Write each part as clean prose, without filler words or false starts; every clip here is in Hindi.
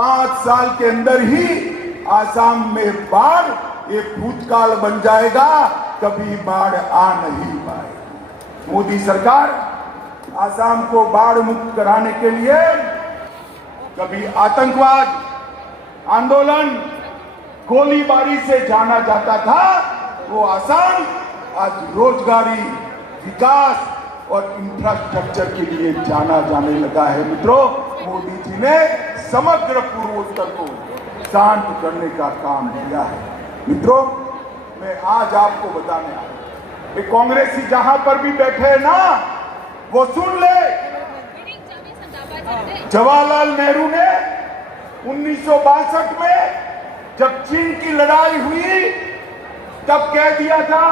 5 साल के अंदर ही आसाम में बाढ़ ये भूतकाल बन जाएगा, कभी बाढ़ आ नहीं पाएगी। मोदी सरकार आसाम को बाढ़ मुक्त कराने के लिए कभी आतंकवाद, आंदोलन, गोलीबारी से जाना जाता था, वो आसाम आज रोजगारी, विकास और इंफ्रास्ट्रक्चर के लिए जाना जाने लगा है। मित्रों, मोदी जी ने समग्र पूर्वोत्तर को शांत करने का काम किया है। मित्रों, मैं आज आपको बताने आया कि कांग्रेसी जहां पर भी बैठे हैं ना, वो सुन ले। जवाहरलाल नेहरू ने 1962 में जब चीन की लड़ाई हुई तब कह दिया था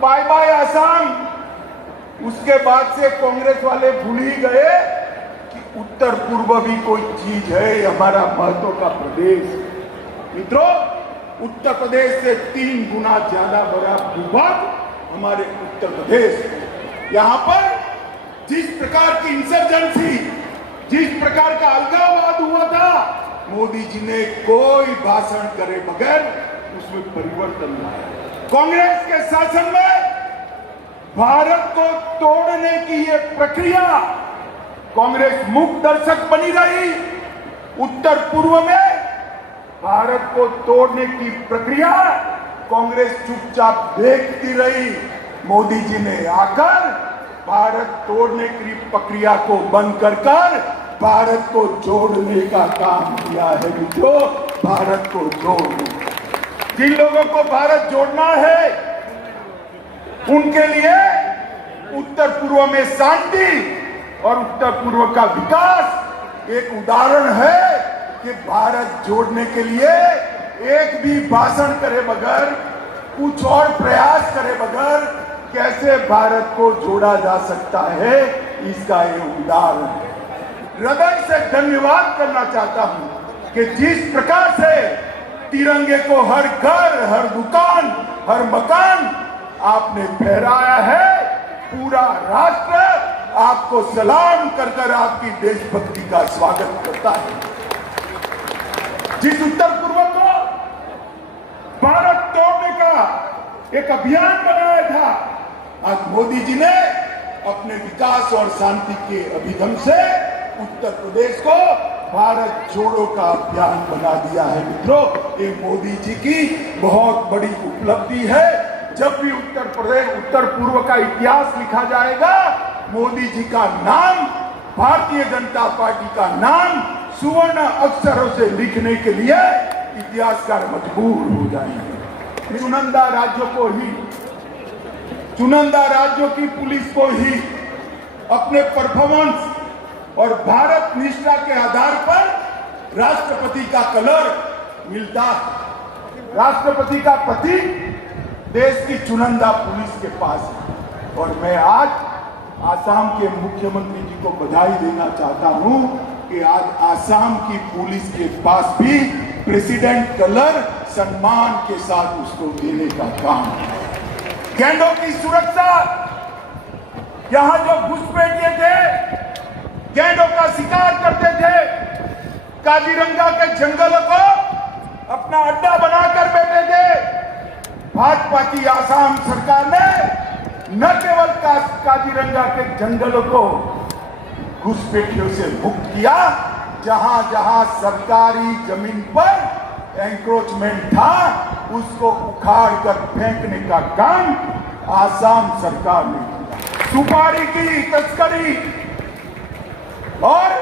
बाय बाय आसाम। उसके बाद से कांग्रेस वाले भूल ही गए कि उत्तर पूर्व भी कोई चीज है, हमारा महत्व का प्रदेश। मित्रों, उत्तर प्रदेश से 3 गुना ज्यादा बड़ा भूभाग हमारे उत्तर प्रदेश। यहाँ पर जिस प्रकार की इंसर्जेंसी, जिस प्रकार का अलगाववाद हुआ था, मोदी जी ने कोई भाषण करे बगैर उसमें परिवर्तन लाया। कांग्रेस के शासन में भारत को तोड़ने की ये प्रक्रिया कांग्रेस मूक दर्शक बनी रही। उत्तर पूर्व में भारत को तोड़ने की प्रक्रिया कांग्रेस चुपचाप देखती रही। मोदी जी ने आकर भारत तोड़ने की प्रक्रिया को बंद कर भारत को जोड़ने का काम किया है। मित्रों, भारत को जोड़ना, जिन लोगों को भारत जोड़ना है उनके लिए उत्तर पूर्व में शांति और उत्तर पूर्व का विकास एक उदाहरण है कि भारत जोड़ने के लिए एक भी भाषण करे बगैर, कुछ और प्रयास करे बगैर कैसे भारत को जोड़ा जा सकता है, इसका ये उदाहरण है। हृदय से धन्यवाद करना चाहता हूं कि जिस प्रकार से तिरंगे को हर घर, हर दुकान, हर मकान आपने फहराया है, पूरा राष्ट्र आपको सलाम कर आपकी देशभक्ति का स्वागत करता है। जिस उत्तर पूर्व को भारत तोड़ने का एक अभियान बनाया था, आज मोदी जी ने अपने विकास और शांति के अभिगम से उत्तर प्रदेश को भारत जोड़ो का अभियान बना दिया है। मित्रों, ये मोदी जी की बहुत बड़ी उपलब्धि है। जब भी उत्तर प्रदेश, उत्तर पूर्व का इतिहास लिखा जाएगा, मोदी जी का नाम, भारतीय जनता पार्टी का नाम सुवर्ण अक्षरों से लिखने के लिए इतिहासकार मजबूर हो जाएंगे। चुनिंदा राज्यों को ही, चुनिंदा राज्यों की पुलिस को ही अपने परफॉर्मेंस और भारत निष्ठा के आधार पर राष्ट्रपति का कलर मिलता है। राष्ट्रपति का प्रतीक देश की चुनिंदा पुलिस के पास है। और मैं आज आसाम के मुख्यमंत्री जी को बधाई देना चाहता हूं कि आज आसाम की पुलिस के पास भी प्रेसिडेंट कलर सम्मान के साथ उसको देने का काम है। गैंडों की सुरक्षा, यहां जो घुसपैठिए थे, गैंडों का शिकार करते थे, काजीरंगा के जंगलों को अपना अड्डा बनाकर बैठे थे। भाजपा की आसाम सरकार ने न केवल काजीरंगा के जंगलों को घुसपैठियों से मुक्त किया, जहां जहां सरकारी जमीन पर एंक्रोचमेंट था उसको उखाड़ कर फेंकने का काम आसाम सरकार ने किया। सुपारी की तस्करी और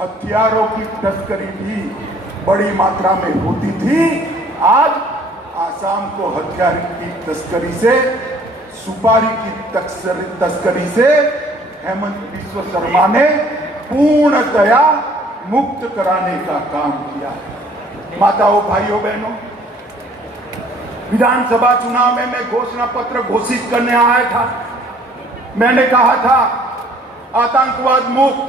हथियारों की तस्करी भी बड़ी मात्रा में होती थी। आज आसाम को हथियार की तस्करी से, सुपारी की तस्करी से हेमंत बिस्वा शर्मा ने पूर्णतया मुक्त कराने का काम किया है। माताओं, भाइयों, बहनों, विधानसभा चुनाव में मैं घोषणा पत्र घोषित करने आया था। मैंने कहा था आतंकवाद मुक्त,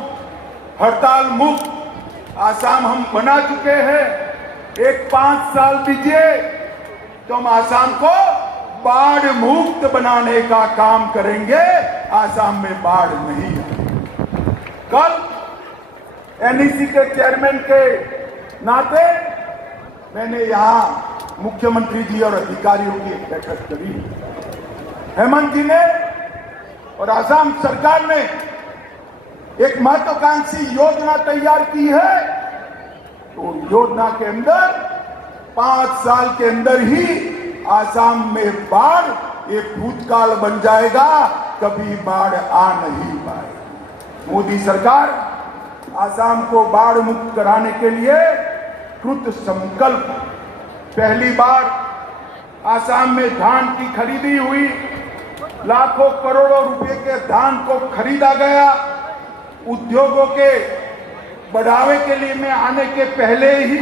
हड़ताल मुक्त आसाम हम बना चुके हैं। एक 5 साल दीजिए तो हम आसाम को बाढ़ मुक्त बनाने का काम करेंगे। आसाम में बाढ़ नहीं है। कल एनईसी के चेयरमैन के नाते मैंने यहाँ मुख्यमंत्री जी और अधिकारियों की एक बैठक करी। हेमंत जी ने और आसाम सरकार ने एक महत्वाकांक्षी योजना तैयार की है। तो योजना के अंदर 5 साल के अंदर ही आसाम में बाढ़ ये भूतकाल बन जाएगा, कभी बाढ़ आ नहीं पाएगी। मोदी सरकार आसाम को बाढ़ मुक्त कराने के लिए कृत संकल्प। पहली बार आसाम में धान की खरीदी हुई, लाखों करोड़ों रुपए के धान को खरीदा गया। उद्योगों के बढ़ावे के लिए मैं आने के पहले ही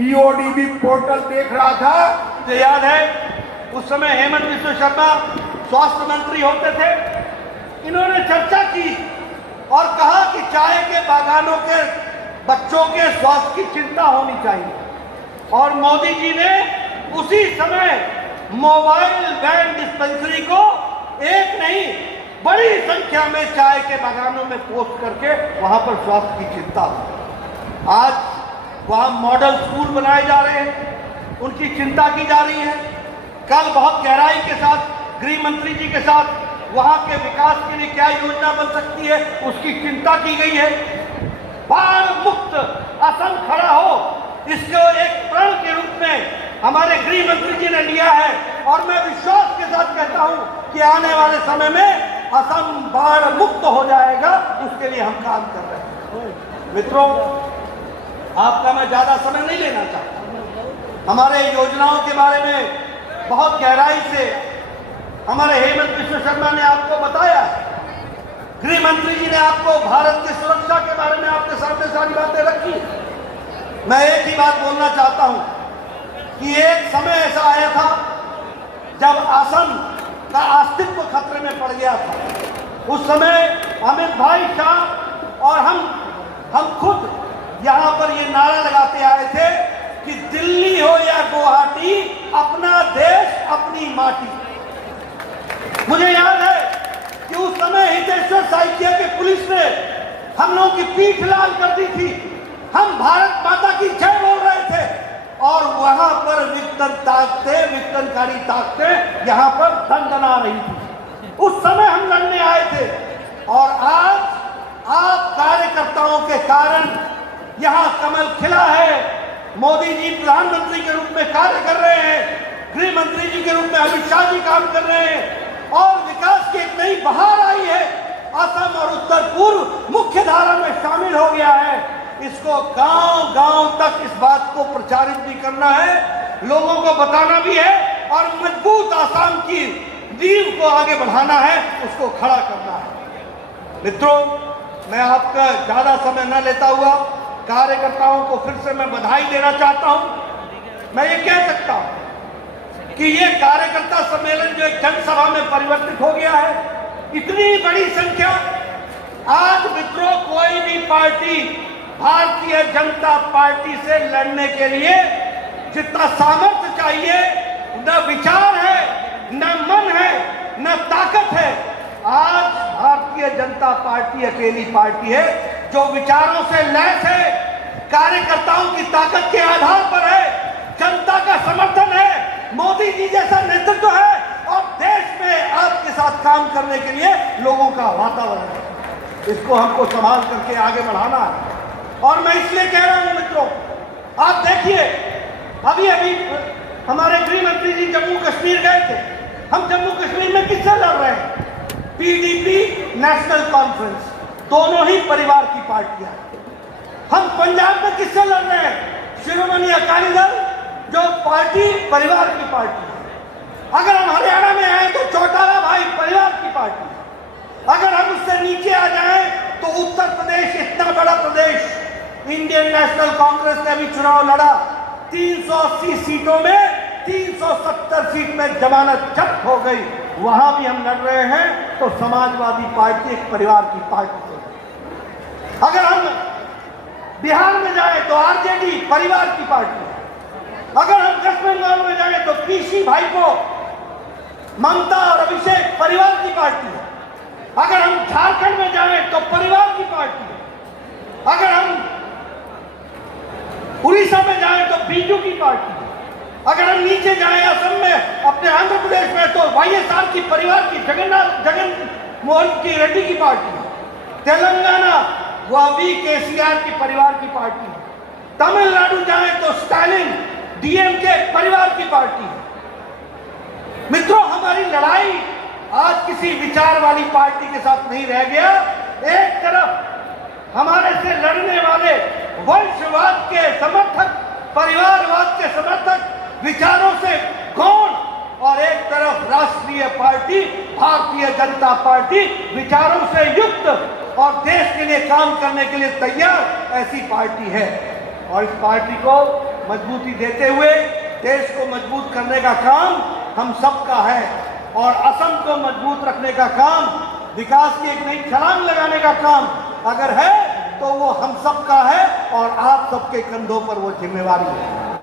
ईओडीबी पोर्टल देख रहा था। मुझे याद है उस समय हेमंत बिस्व शर्मा स्वास्थ्य मंत्री होते थे। इन्होंने चर्चा की और कहा कि चाय के बागानों के बच्चों के स्वास्थ्य की चिंता होनी चाहिए। और मोदी जी ने उसी समय मोबाइल वैन डिस्पेंसरी को एक नहीं बड़ी संख्या में चाय के बागानों में पोस्ट करके वहां पर स्वास्थ्य की चिंता। आज वहां मॉडल स्कूल बनाए जा रहे हैं, उनकी चिंता की जा रही है। कल बहुत गहराई के साथ गृह मंत्री जी के साथ वहां के विकास के लिए क्या योजना बन सकती है उसकी चिंता की गई है। बाढ़ मुक्त असम खड़ा हो, इसको एक प्रण के रूप में हमारे गृह मंत्री जी ने लिया है। और मैं विश्वास के साथ कहता हूं कि आने वाले समय में असम बाढ़ मुक्त हो जाएगा, उसके लिए हम काम कर रहे हैं। मित्रों, आपका मैं ज्यादा समय नहीं लेना चाहता। हमारे योजनाओं के बारे में बहुत गहराई से हमारे हेमंत बिस्व शर्मा ने आपको बताया। गृह मंत्री जी ने आपको भारत की सुरक्षा के बारे में आपके सामने सारी बातें रखी। मैं एक ही बात बोलना चाहता हूं कि एक समय ऐसा आया था जब असम का अस्तित्व खतरे में पड़ गया था। उस समय अमित भाई शाह और हम खुद यहां पर ये नारा लगाते आए थे कि दिल्ली हो या गुवाहाटी, अपना देश अपनी माटी। मुझे याद है कि उस समय हितेश्वर साहित्य के पुलिस ने हम लोगों की पीठ लाल कर दी थी। हम भारत माता की जय बोल रहे थे और वहां पर विघटनकारी ताकतें यहां पर दंडना रही थी। उस समय हम लड़ने आए थे और आज आप कार्यकर्ताओं के कारण यहां कमल खिला है। मोदी जी प्रधानमंत्री के रूप में कार्य कर रहे हैं, गृह मंत्री जी के रूप में अमित शाह जी काम कर रहे हैं और विकास की एक नई बहार आई है। असम और उत्तर पूर्व मुख्य धारा में शामिल हो गया है। इसको गांव-गांव तक इस बात को प्रचारित भी करना है, लोगों को बताना भी है और मजबूत आसाम की नींव को आगे बढ़ाना है, उसको खड़ा करना है। मित्रों, मैं आपका ज्यादा समय न लेता हुआ कार्यकर्ताओं को फिर से मैं बधाई देना चाहता हूं। मैं ये कह सकता हूं कि ये कार्यकर्ता सम्मेलन जो एक जनसभा में परिवर्तित हो गया है, इतनी बड़ी संख्या। आज मित्रों, कोई भी पार्टी भारतीय जनता पार्टी से लड़ने के लिए जितना सामर्थ्य चाहिए, न विचार है, न मन है, न ताकत है, आज भारतीय जनता पार्टी अकेली पार्टी है जो विचारों से लैस है, कार्यकर्ताओं की ताकत के आधार पर है, जनता का समर्थन है, मोदी जी जैसा नेतृत्व है और देश में आपके साथ काम करने के लिए लोगों का वातावरण है। इसको हमको संभाल करके आगे बढ़ाना है। और मैं इसलिए कह रहा हूं मित्रों, आप देखिए, अभी हमारे गृह मंत्री जी जम्मू कश्मीर गए थे। हम जम्मू कश्मीर में किससे लड़ रहे हैं? पीडीपी, नेशनल कॉन्फ्रेंस, दोनों ही परिवार की पार्टियां। हम पंजाब में किससे लड़ रहे हैं? शिरोमणि अकाली दल, जो पार्टी परिवार की पार्टी है। अगर हम हरियाणा में आए तो चौटाला भाई परिवार की पार्टी है। अगर हम उससे नीचे आ जाएं तो उत्तर प्रदेश, इतना बड़ा प्रदेश, इंडियन नेशनल कांग्रेस ने अभी चुनाव लड़ा, 380 सीटों में 370 सीट में जमानत जब्त हो गई, वहां भी हम लड़ रहे हैं तो समाजवादी पार्टी एक परिवार की पार्टी है। अगर हम बिहार में जाए तो आरजेडी परिवार की पार्टी है। अगर हम वेस्ट बंगाल में जाए तो पीसी भाई को, ममता और अभिषेक परिवार की पार्टी है। अगर हम झारखंड में जाए तो परिवार की पार्टी है। अगर हम उड़ीसा में जाएं तो बीजू की पार्टी है। अगर हम नीचे जाएं असम में, अपने आंध्र प्रदेश में, तो वाईएसआर की परिवार की जगन मोहन की रेड्डी की पार्टी है। तेलंगाना वह भी केसीआर की परिवार की पार्टी है। तमिलनाडु जाएं तो स्टालिन डीएमके परिवार की पार्टी है। मित्रों, हमारी लड़ाई आज किसी विचार वाली पार्टी के साथ नहीं रह गया। एक तरफ हमारे से लड़ने वाले वंशवाद के समर्थक, परिवारवाद के समर्थक, विचारों से कौन, और एक तरफ राष्ट्रीय पार्टी भारतीय जनता पार्टी विचारों से युक्त और देश के लिए काम करने के लिए तैयार ऐसी पार्टी है। और इस पार्टी को मजबूती देते हुए देश को मजबूत करने का काम हम सबका है, और असम को मजबूत रखने का काम, विकास की एक नई छलांग लगाने का काम अगर है तो वो हम सबका है, और आप सबके कंधों पर वो जिम्मेवारी है।